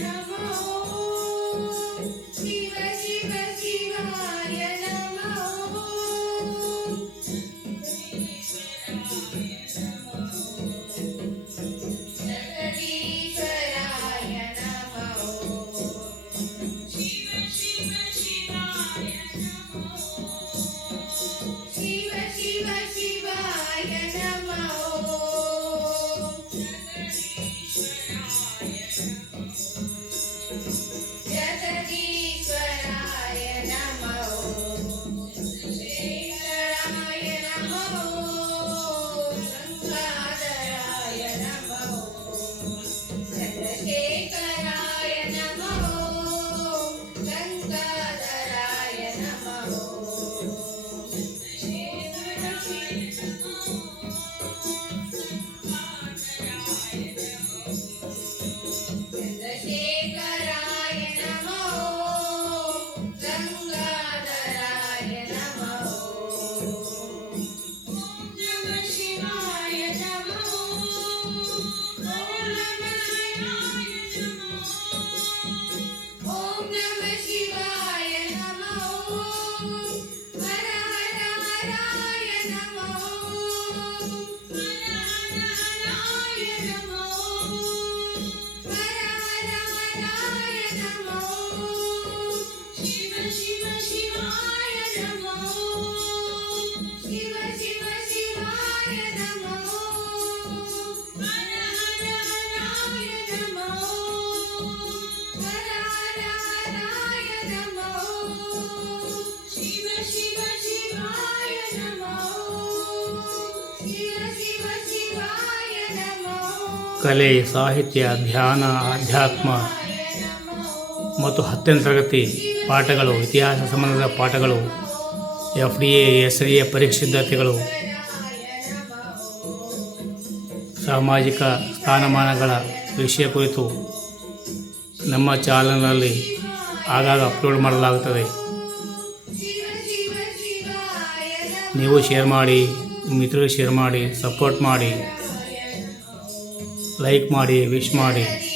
Yeah. ಕಲೆ, ಸಾಹಿತ್ಯ, ಧ್ಯಾನ, ಆಧ್ಯಾತ್ಮ ಮತ್ತು ಹತ್ತನೇ ತರಗತಿ ಪಾಠಗಳು, ಇತಿಹಾಸ ಸಂಬಂಧದ ಪಾಠಗಳು, F D A, S D A ಪರೀಕ್ಷೆ ಸಿದ್ಧತೆಗಳು ಸಾಮಾಜಿಕ ಸ್ಥಾನಮಾನಗಳ ವಿಷಯ ಕುರಿತು ನಮ್ಮ ಚಾನಲ್ನಲ್ಲಿ ಆಗಾಗ ಅಪ್ಲೋಡ್ ಮಾಡಲಾಗುತ್ತದೆ. ನೀವು ಶೇರ್ ಮಾಡಿ, ಮಿತ್ರರಿಗೆ ಶೇರ್ ಮಾಡಿ, ಸಪೋರ್ಟ್ ಮಾಡಿ. ಲೈಕ್ ಮಾಡಿ ವಿಶ್ ಮಾಡಿ.